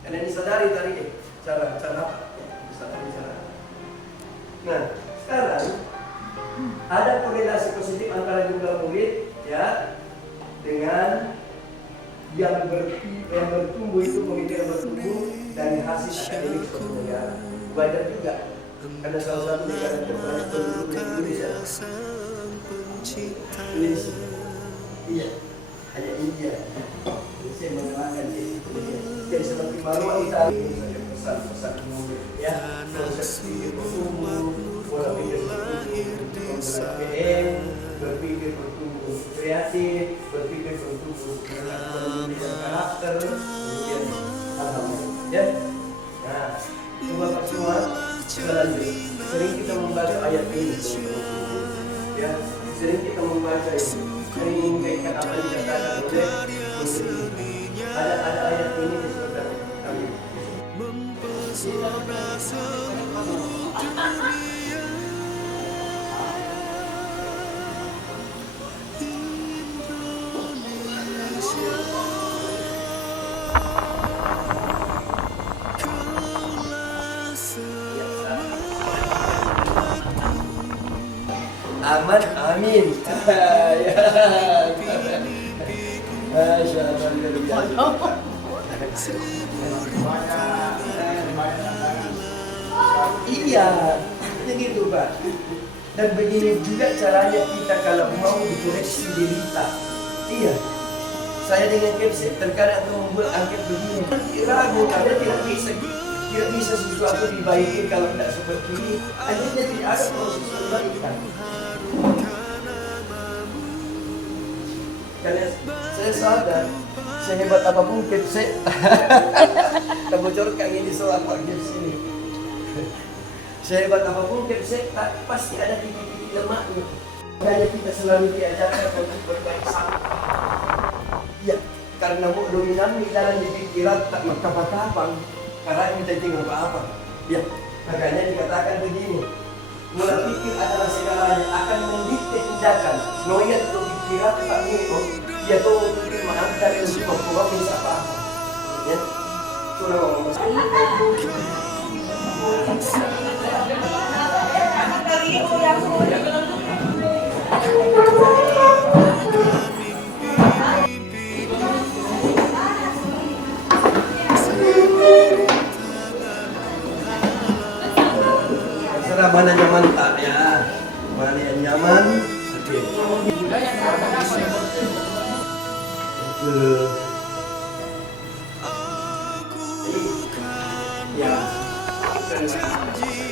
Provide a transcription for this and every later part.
Karena disadari tadi cara disadari cara. Nah, sekarang ada korelasi positif antara jumlah murid ya dengan yang bertumbuh itu murid yang bertumbuh dan hasil akademik suatu negara. Wajar juga karena salah satu negara terbanyak penduduk di Indonesia. Indonesia. Iya, hanya India. Indonesia mengalahkan India. Jadi seperti Marwah Italia pesan-pesan umum ya, konsep pikir bertumbuh, pola pikir bertumbuh, PM, berpikir bertumbuh kreatif, berpikir bertumbuh dengan karakter, kemudian hal-hal ya. Nah, coba semua selanjutnya sering kita membaca ayat ini ya, sering kita membaca ini, sering mengingatkan apa yang dikatakan oleh ada ayat ini di surat kami. Aman, amin. Iya, begitu Pak. Dan begini juga caranya kita kalau mau dikoreksi berita. Iya, saya dengan Kepsek terkadang membuat angket begini. Ragu karena tidak bisa sesuatu dibaiki kalau tidak seperti ini. Akhirnya tidak ada proses perbaikan. Karena saya sadar, sehebat apapun Kepsek, kita bocorkan ini soal Pak Kepsek ini. Sehebat apapun Kepsek, pasti ada titik-titik lemahnya. Makanya kita selalu diajarkan untuk berbaik sangka. Ya, karena mau dominan di dalam pikiran tak apa-apa, karena ini penting apa-apa. Ya, makanya dikatakan begini. Mula pikir adalah segalanya, akan mendikte tindakan. Noyat itu pikiran tak itu, dia tuh pikir menghantar yang semua bisa apa-apa. Ya, sudah ngomong. Terserah mana nyaman tak ya, mana yang nyaman.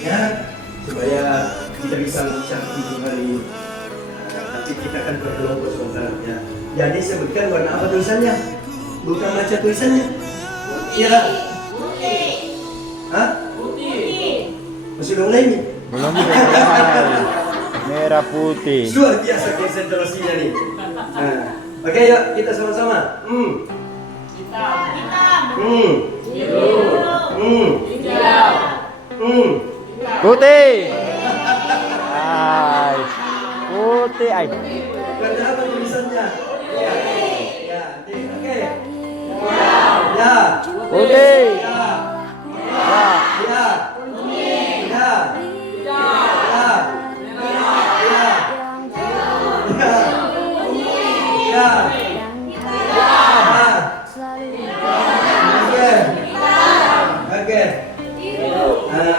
Ya, supaya kita bisa mencapai hari ini. Tapi kita akan berkelompok sebenarnya. Jadi sebutkan warna apa tulisannya? Bukan baca tulisannya. Iya. Putih. Hah? Putih. Masih belum mulai nih? Belum mulai. Merah putih. Luar biasa konsentrasinya nih. Nah, oke yuk kita sama-sama. Hitam. Biru. Hijau. Putih. Ay. Putih ay. Warna apa tulisannya? Ya. Ya, oke. Ya. Putih. Ya. Ya. Ya. Ya. Ya. Oke. Nah,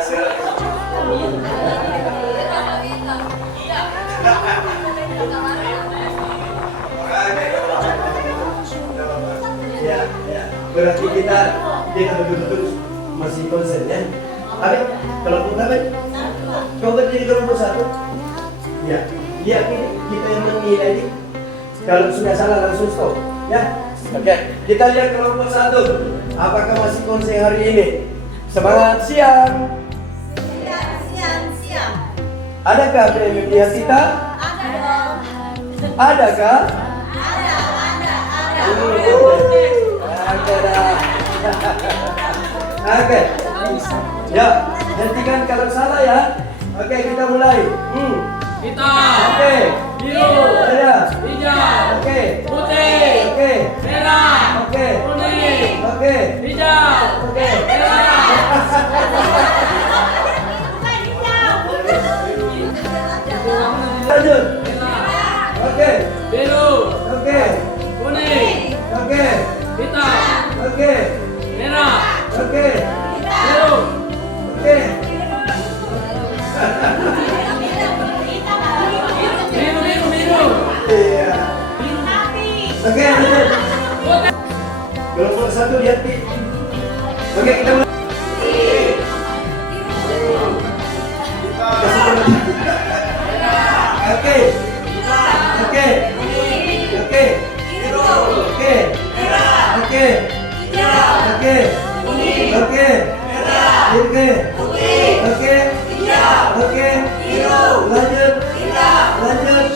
ya. Berarti kita betul-betul masih konsen ya. Abid, kelompok berapa? Coba jadi kelompok satu. Ya, lihat ini kita yang menilai ini. Kalau sudah salah langsung stop, ya. Oke, kita lihat kelompok satu. Apakah masih konsen hari ini? Semangat siang. Siang. Adakah premium di hati kita? Ada dong. Adakah? Ada. Oke dah. Oke. Ya, hentikan kalau salah ya. Oke, kita mulai. Hitam, Oke. biru, Ya. hijau, Oke. putih, Oke. merah, Oke. kuning, Oke. hijau, Oke. Lanjut. Oke. Biru. Oke. Kuning. Oke. Hitam. Oke. Merah. Oke. Biru. Oke. Biru, biru, biru. Iya. Oke, lanjut. Kelompok 1 lihat Pi. Oke, kita mulai. Oke. Oke. Oke. Oke. Oke. Oke. Oke. Oke. Oke. Oke. Lanjut. Lanjut.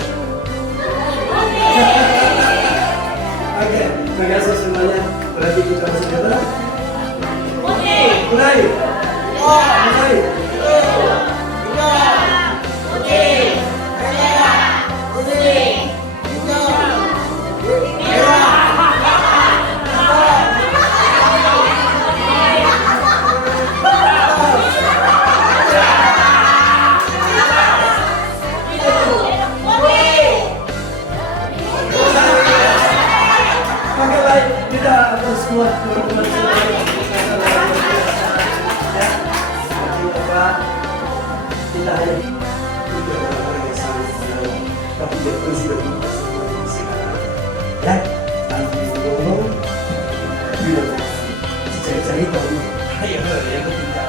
Oke, terima kasih semuanya. Berarti kita masih jalan. Mulai. Mulai. Pakai baik, kita harus kuat teman-teman semuanya. Ya, kita hanya tiga orang yang sangat mengenal, tapi dia pun sudah berubah sekarang. Ya, tanpa ngomong, bilang, cari tahu, ayo yang ketiga.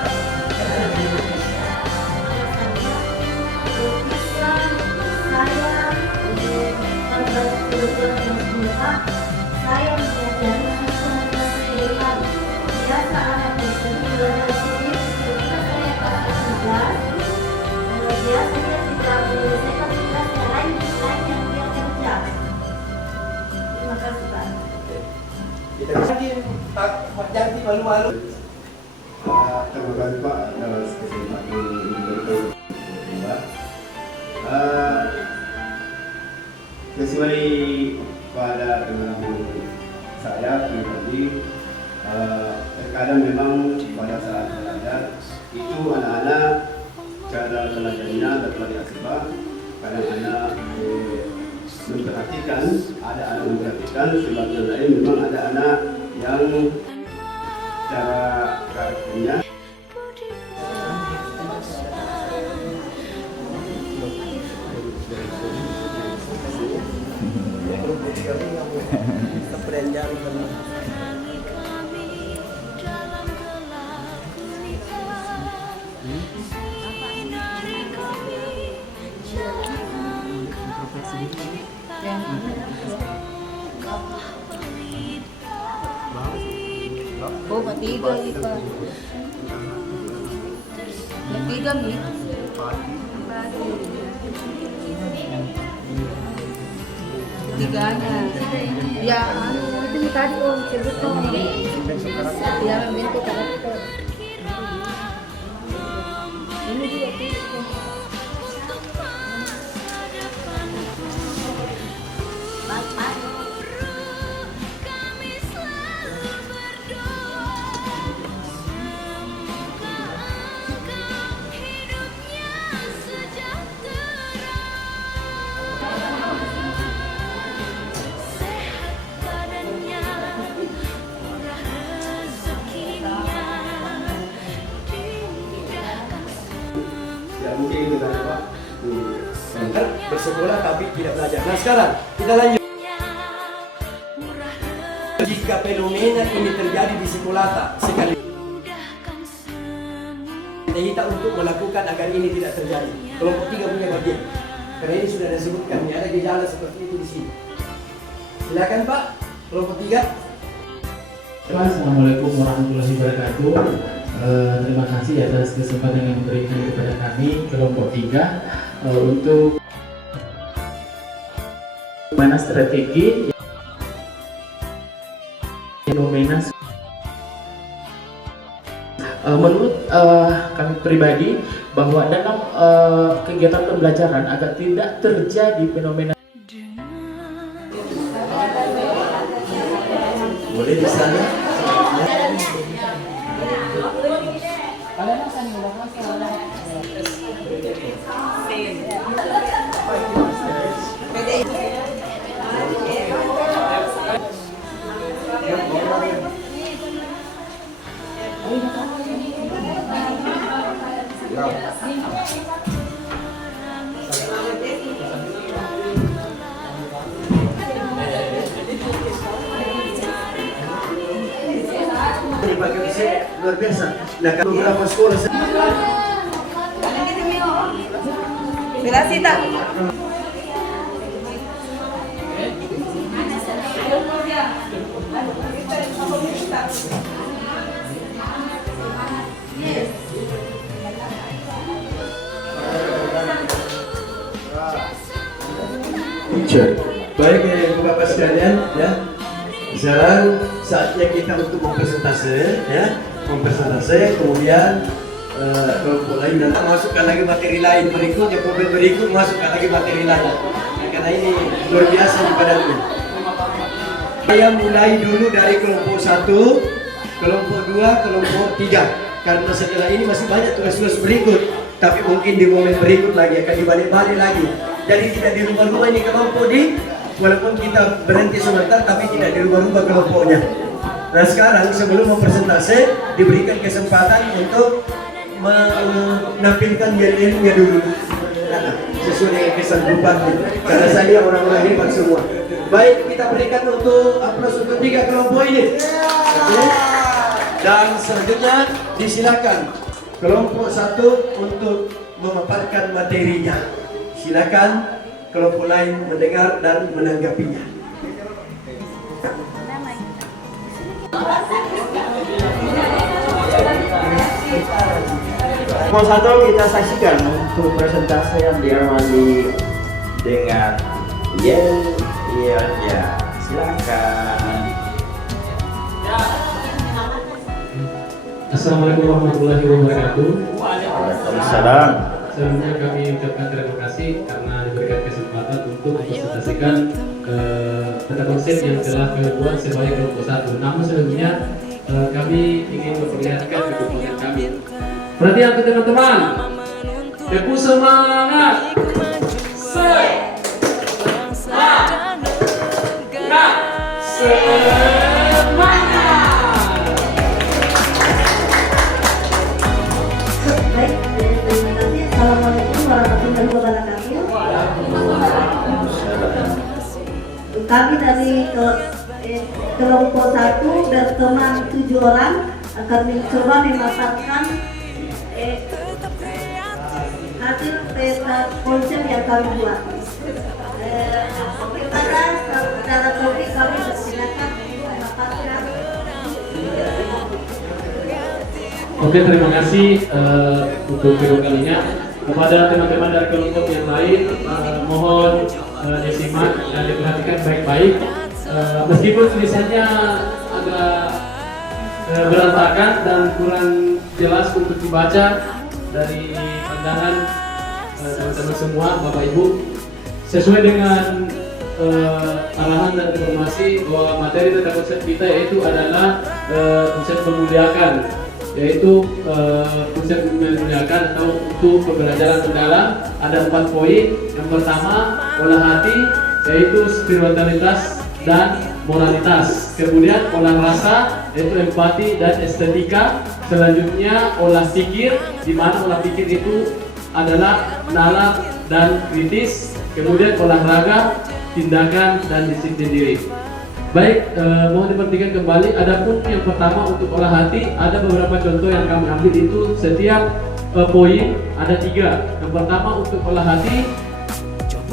Saya menyadari sesuatu kehidupan biasa anak tersebut berhasil ketika saya kelas 11. Biasanya tidak menyelesaikan tugasnya lain yang dia kerja. Terima kasih Pak. Kita lagi Pak Janti malu-malu. Terima kasih Pak atas kesempatan ini. Sesuai pada pengalaman saya pribadi, terkadang memang pada saat belajar itu anak-anak cara belajarnya berbeda sebab kadang-kadang memperhatikan, ada anak memperhatikan, sebab yang lain memang ada anak yang cara karakternya Oh, ketiga itu. Ketiga nih. Ketiganya. Ya, itu tadi sebut ya membentuk karakter. Ini juga ya mungkin itu kan Pak. Bersekolah tapi tidak belajar. Nah sekarang kita lanjut. Jika fenomena ini terjadi di sekolah tak sekali kita untuk melakukan agar ini tidak terjadi. Kelompok 3 punya bagian. Karena ini sudah disebutkan, ini ada gejala seperti itu di sini. Silakan Pak, kelompok 3. Assalamualaikum warahmatullahi wabarakatuh. Terima kasih atas kesempatan yang diberikan kepada kami kelompok 3 untuk mana strategi fenomena. Menurut kami pribadi bahwa dalam kegiatan pembelajaran agar tidak terjadi fenomena Boleh di sana. Dipakai bisa luar biasa. Nah, kalau beberapa sekolah Belasita. baik Bapak sekalian ya. Sekarang saatnya kita untuk mempresentase ya, mempresentase kemudian kelompok lain dan masukkan lagi materi lain berikutnya, problem berikut masukkan lagi materi lain ya, karena ini luar biasa di badannya. Saya mulai dulu dari kelompok 1, kelompok 2, kelompok 3 karena setelah ini masih banyak tugas-tugas berikut, tapi mungkin di momen berikut lagi akan dibalik-balik lagi. Jadi tidak dirubah-rubah ini kelompok walaupun kita berhenti sebentar tapi tidak dirubah-rubah kelompoknya. Nah sekarang sebelum mempresentasi diberikan kesempatan untuk menampilkan yel-yelnya dulu sesuai dengan kesanggupan karena saya orang-orang hebat semua. Baik, kita berikan untuk aplaus untuk 3 kelompok ini. Oke. Dan selanjutnya disilakan kelompok 1 untuk memaparkan materinya. Silakan kelompok lain mendengar dan menanggapinya. Kelompok 1 kita saksikan untuk presentasi yang diawali dengan yel ya. Silakan. Assalamualaikum warahmatullahi wabarakatuh. Waalaikumsalam. Sebelumnya kami ucapkan terima kasih karena diberikan kesempatan untuk mempresentasikan tentang konsep yang telah kami buat sebagai kelompok 1. Namun sebelumnya kami ingin memperlihatkan kekuatan kami. Perhatian teman-teman, tepu semangat. Baik, terima kasih. Assalamualaikum warahmatullahi wabarakatuh. Kami dari kelompok 1 berteman 7 orang akan mencoba memaparkan hasil peta konsep yang kami buat. Kepada saudara topik kami persilakan memaparkan. Oke, terima kasih untuk kedua kalinya. Kepada teman-teman dari kelompok yang lain, mohon disimak dan diperhatikan baik-baik. Meskipun tulisannya agak berantakan dan kurang jelas untuk dibaca dari pandangan teman-teman semua, Bapak Ibu, sesuai dengan arahan dan informasi bahwa materi tentang konsep kita yaitu adalah konsep memuliakan, yaitu konsep memuliakan atau untuk pembelajaran mendalam. Ada 4 poin. Yang pertama, olah hati, yaitu spiritualitas dan moralitas. Kemudian olah rasa, yaitu empati dan estetika. Selanjutnya olah pikir, di mana olah pikir itu adalah nalar dan kritis. Kemudian olahraga, tindakan dan disiplin diri. Baik, mohon diperhatikan kembali. Adapun yang pertama untuk olah hati, ada beberapa contoh yang kami ambil itu setiap poin ada 3. Yang pertama untuk olah hati,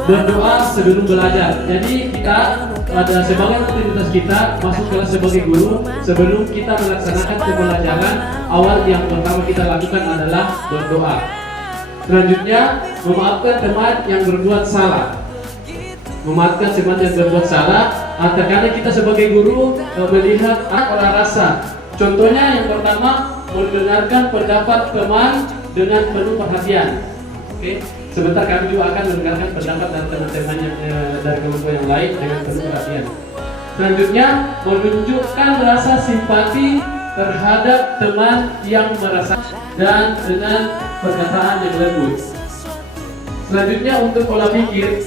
berdoa sebelum belajar. Jadi kita ada sebagai aktivitas kita masuk kelas sebagai guru, sebelum kita melaksanakan pembelajaran, awal yang pertama kita lakukan adalah berdoa. Selanjutnya, memaafkan teman yang berbuat salah. Memaafkan teman yang berbuat salah, karena kita sebagai guru melihat olah rasa. Contohnya yang pertama, mendengarkan pendapat teman dengan penuh perhatian. Oke, sebentar kami juga akan mendengarkan pendapat dari teman-teman yang dari kelompok yang lain dengan penuh perhatian. Selanjutnya, menunjukkan rasa simpati terhadap teman yang merasa dan dengan perkataan yang lembut. Selanjutnya untuk pola pikir,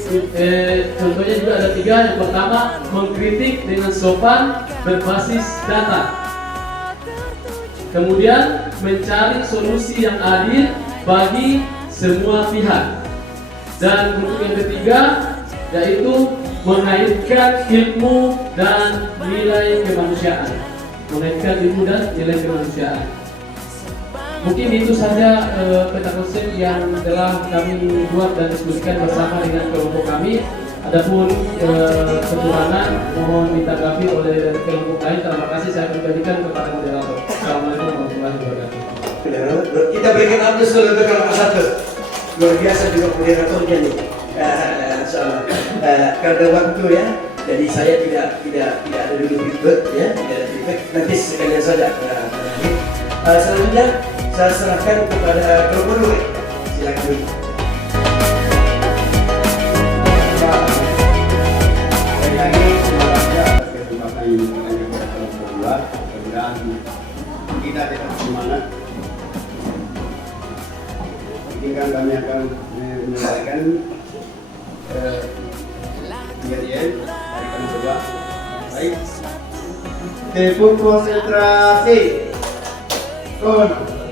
contohnya juga ada 3. Yang pertama, mengkritik dengan sopan berbasis data. Kemudian mencari solusi yang adil bagi semua pihak. Dan untuk yang ketiga, yaitu mengaitkan ilmu dan nilai kemanusiaan. Mengaitkan ilmu dan nilai kemanusiaan. Mungkin itu saja peta konsep yang telah kami buat dan diskusikan bersama dengan kelompok kami. Adapun kekurangan mohon ditanggapi oleh kelompok lain. Terima kasih, saya kembalikan kepada moderator. Assalamualaikum warahmatullahi wabarakatuh. Kita berikan aplaus dulu untuk kelompok 1. Luar biasa juga moderatornya nih. Karena waktu ya, jadi saya tidak ada dulu feedback ya, tidak ada feedback. Nanti sekalian saja. Selanjutnya saya serahkan kepada kelompok 2. Silakan. Sekali lagi terima kasih atas kesempatan yang diberikan kepada kelompok 2. Mudah-mudahan kita tetap semangat. Ini kan kami akan menyelesaikan kejadian dari kelompok 2. Baik. Tipu konsentrasi. Konsentrasi.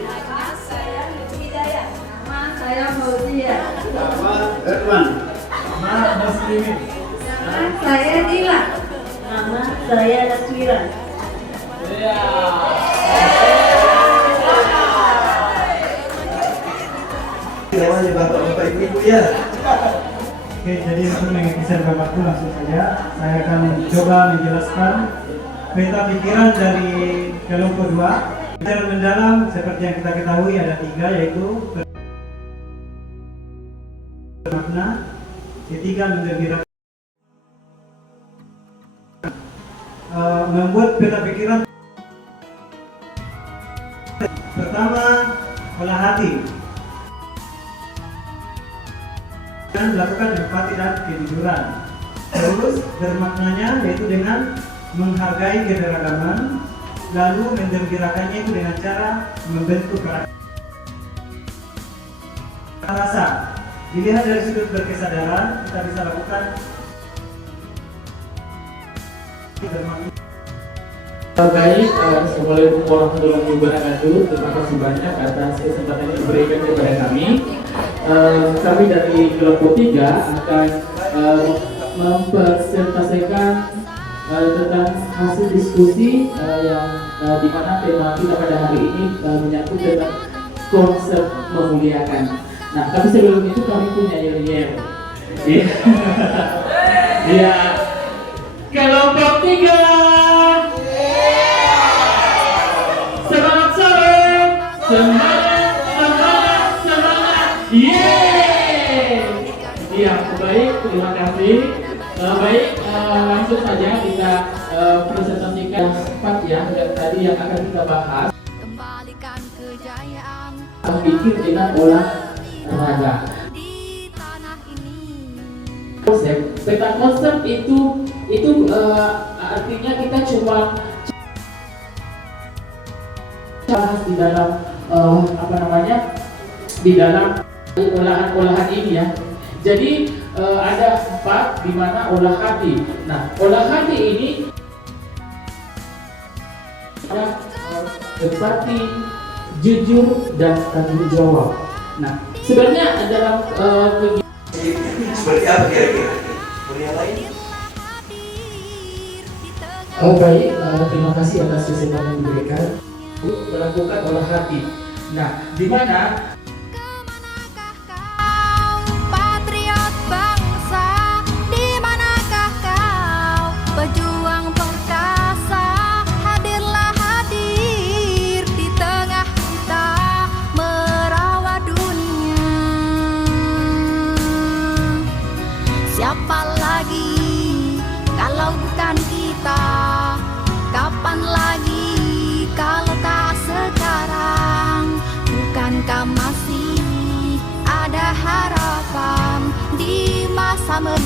Nama saya Hidayah. Nama saya Fauzia. Nama Herman. Nama saya Dila. Nama saya Naswira. Namanya bapak-bapak ibu ya. Oke, jadi untuk mengikuti Bapakku langsung saja saya akan coba menjelaskan peta pikiran dari kelompok 2. Secara mendalam seperti yang kita ketahui ada 3, yaitu makna, ketiga menggembirakan, membuat peta pikiran. Pertama, olah hati. Dan melakukan empati dan kejujuran. Terus bermaknanya yaitu dengan menghargai keberagaman, lalu menggembirakannya itu dengan cara membentuk rasa. Dilihat dari sudut berkesadaran, kita bisa lakukan Baik, Assalamualaikum warahmatullahi wabarakatuh. Terima kasih banyak atas kesempatan yang diberikan kepada kami. Kami dari kelompok 3 akan mempresentasikan tentang hasil diskusi yang di mana tema kita pada hari ini menyangkut tentang konsep memuliakan. Nah, tapi sebelum itu kami punya yel-yel. Iya. Kelompok 3. Semangat sore. Semangat, semangat, semangat. Yeay. Iya, baik, terima kasih. Baik, langsung saja kita presentasikan 4 ya, dan tadi yang akan kita bahas. Kembalikan kejayaan Pikir dengan olahraga. di tanah ini. Konsep, peta konsep itu artinya kita cuma bahas di dalam di dalam olahan ini ya. Jadi ada 4 di mana olah hati. Nah, olah hati ini ada empati, jujur dan tanggung jawab. Nah, sebenarnya dalam Seperti apa kira-kira? Kuliah lain? baik, terima kasih atas kesempatan yang diberikan melakukan olah hati. Nah, di mana Kemanakah kau, patriot bangsa? Di manakah kau, pejuang perkasa? Hadirlah hadir di tengah kita, merawat dunia. Siapa lagi kalau bukan kita? Kapan lagi kalau tak sekarang? Bukankah mas sama